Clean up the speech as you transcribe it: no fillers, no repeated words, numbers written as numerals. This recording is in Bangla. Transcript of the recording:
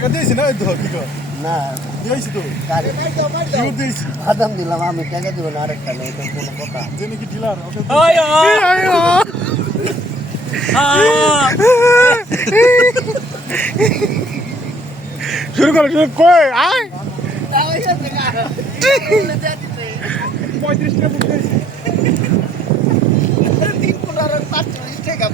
টাকা দিয়েছি না তো কি কর না দিয়েছি তো গাড়ি কিউ দিয়েছি বাদাম দিলাম আমি টাকা দিব না আরেকটা নেই তো কোনো কথা যে নাকি ডিলার ওকে শুরু করো শুরু কই আয় 35 টাকা বুঝেছি 3 15 45 টাকা